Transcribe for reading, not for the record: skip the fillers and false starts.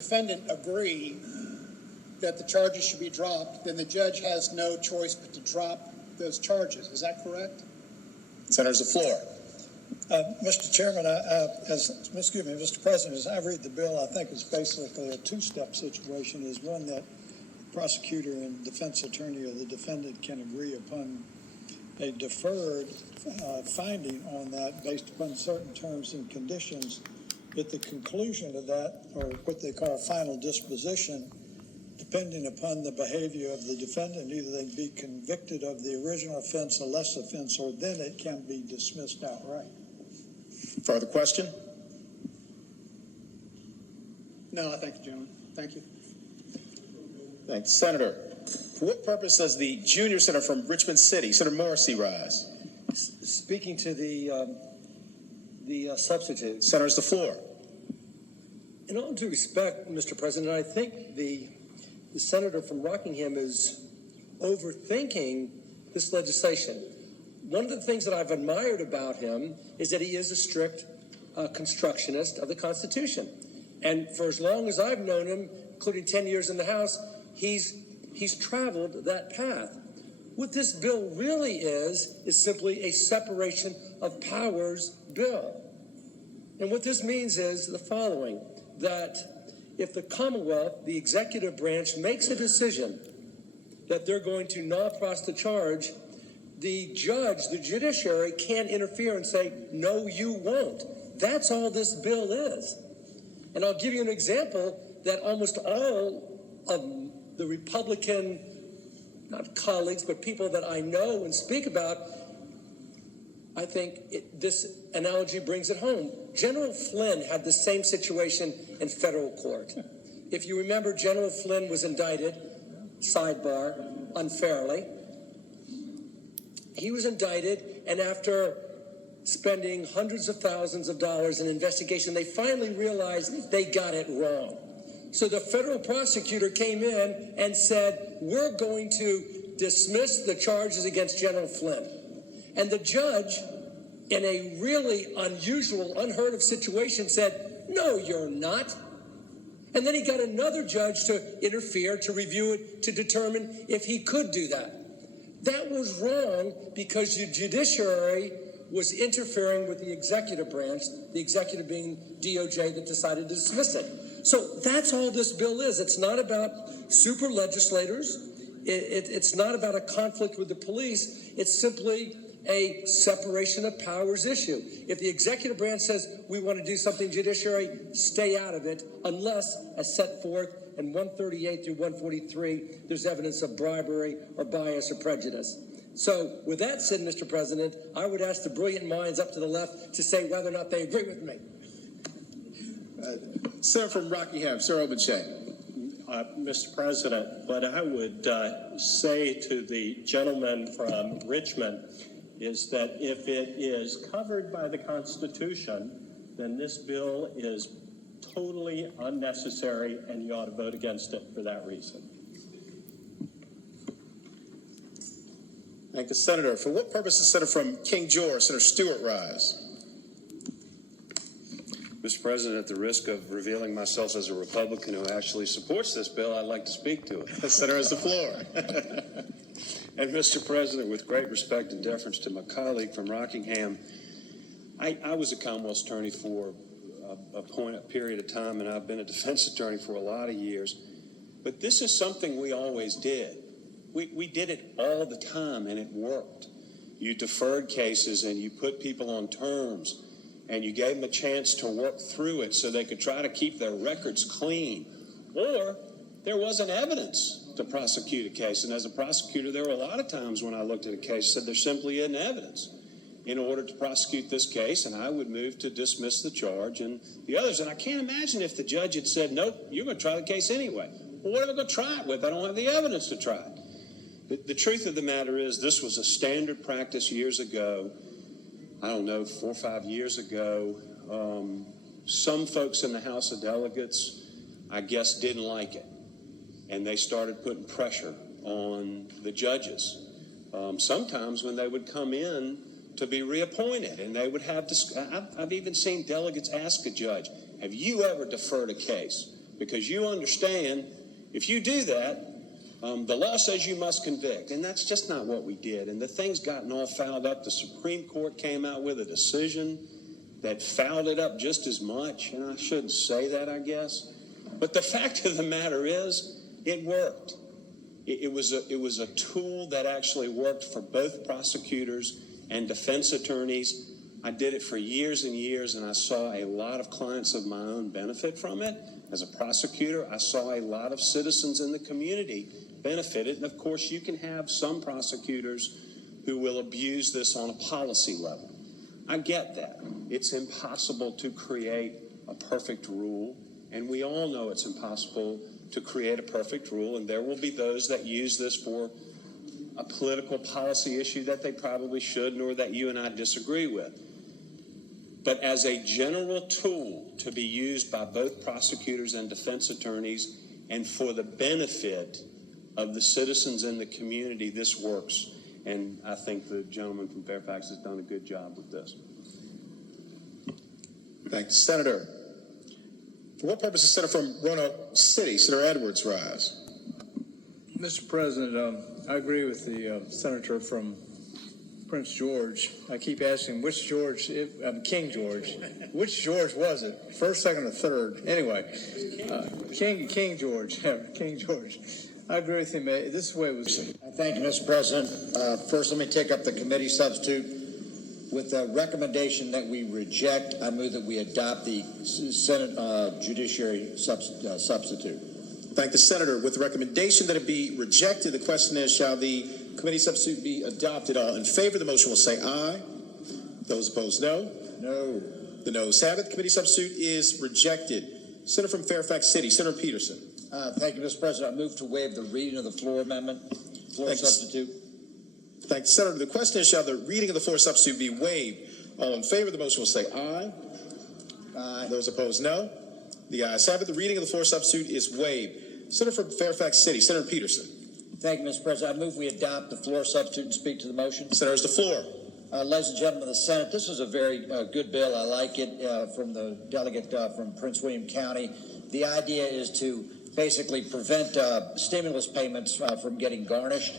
defendant agree that the charges should be dropped, then the judge has no choice but to drop those charges. Is that correct? Senator's the floor. Mr. Chairman, Mr. President, as I read the bill, I think it's basically a two-step situation. Is one that the prosecutor and defense attorney or the defendant can agree upon a deferred finding on that based upon certain terms and conditions. At the conclusion of that, or what they call a final disposition, depending upon the behavior of the defendant, either they be convicted of the original offense, a less offense, or then it can be dismissed outright. Further question? No, I thank you, gentlemen. Thank you. Thanks. Senator, for what purpose does the junior senator from Richmond City, Senator Morrissey, rise? Speaking to the substitute. Senator's the floor. In all due respect, Mr. President, I think the senator from Rockingham is overthinking this legislation. One of the things that I've admired about him is that he is a strict constructionist of the Constitution. And for as long as I've known him, including 10 years in the House, he's traveled that path. What this bill really is simply a separation of powers bill. And what this means is the following, that if the Commonwealth, the executive branch, makes a decision that they're going to non-prosecute the charge, the judge, the judiciary, can't interfere and say, no, you won't. That's all this bill is. And I'll give you an example that almost all of the Republican, not colleagues, but people that I know and speak about, I think this analogy brings it home. General Flynn had the same situation in federal court. If you remember, General Flynn was indicted, sidebar, unfairly. He was indicted, and after spending hundreds of thousands of dollars in investigation, they finally realized they got it wrong. So the federal prosecutor came in and said, we're going to dismiss the charges against General Flynn. And the judge, in a really unusual, unheard of situation, said, no, you're not. And then he got another judge to interfere, to review it, to determine if he could do that. That was wrong because the judiciary was interfering with the executive branch, the executive being DOJ that decided to dismiss it. So that's all this bill is. It's not about super legislators. It's not about a conflict with the police. It's simply a separation of powers issue. If the executive branch says we want to do something, judiciary, stay out of it, unless, as set forth in 138 through 143, there's evidence of bribery or bias or prejudice. So with that said, Mr. President, I would ask the brilliant minds up to the left to say whether or not they agree with me. Senator from Rockingham, Sir Obenshain. Mr. President, what I would say to the gentleman from Richmond is that if it is covered by the Constitution, then this bill is totally unnecessary, and you ought to vote against it for that reason. Thank you, Senator. For what purpose does Senator from King George, Senator Stewart, rise? Mr. President, at the risk of revealing myself as a Republican who actually supports this bill, I'd like to speak to it. Senator has the floor. And Mr. President, with great respect and deference to my colleague from Rockingham, I was a Commonwealth attorney for a period of time, and I've been a defense attorney for a lot of years. But this is something we always did. We did it all the time, and it worked. You deferred cases, and you put people on terms, and you gave them a chance to work through it so they could try to keep their records clean. Or there wasn't evidence to prosecute a case. And as a prosecutor, there were a lot of times when I looked at a case and said there simply isn't evidence in order to prosecute this case, and I would move to dismiss the charge and the others. And I can't imagine if the judge had said, nope, you're going to try the case anyway. Well, what am I going to try it with? I don't have the evidence to try it. The truth of the matter is this was a standard practice years ago. I don't know, 4 or 5 years ago. Some folks in the House of Delegates, I guess, didn't like it. And they started putting pressure on the judges. Sometimes when they would come in to be reappointed, and they would have, I've even seen delegates ask a judge, have you ever deferred a case? because you understand if you do that, the law says you must convict, and that's just not what we did. And the thing's gotten all fouled up. The Supreme Court came out with a decision that fouled it up just as much, and I shouldn't say that, I guess. But the fact of the matter is, it worked. It was a tool that actually worked for both prosecutors and defense attorneys. I did it for years and years, and I saw a lot of clients of my own benefit from it. As a prosecutor, I saw a lot of citizens in the community benefited. And of course, you can have some prosecutors who will abuse this on a policy level. I get that. It's impossible to create a perfect rule, and we all know it's impossible to create a perfect rule, and there will be those that use this for a political policy issue that they probably shouldn't or that you and I disagree with. But as a general tool to be used by both prosecutors and defense attorneys and for the benefit of the citizens in the community, this works. And I think the gentleman from Fairfax has done a good job with this. Thank you. Senator, for what purpose is Senator from Roanoke City, Senator Edwards, rise? Mr. President, I agree with the senator from Prince George. I keep asking which George, King George. Which George was it? First, second, or third? Anyway, King George. King George. I agree with him. This is the way it was. Thank you, Mr. President. First, let me take up the committee substitute. With the recommendation that we reject, I move that we adopt the Senate Judiciary substitute. Thank the senator. With the recommendation that it be rejected, the question is, shall the committee substitute be adopted? All in favor of the motion will say aye. Those opposed, no. No. The noes have it. The committee substitute is rejected. Senator from Fairfax City, Senator Peterson. Thank you, Mr. President. I move to waive the reading of the floor amendment. Floor substitute. Thank the senator. The question is, shall the reading of the floor substitute be waived? All in favor of the motion will say aye. Aye. Those opposed, no. The ayes have it. The reading of the floor substitute is waived. Senator from Fairfax City, Senator Peterson. Thank you, Mr. President. I move we adopt the floor substitute and speak to the motion. Senator, has the floor. Ladies and gentlemen of the Senate, this is a very good bill. I like it from the delegate from Prince William County. The idea is to basically prevent stimulus payments from getting garnished.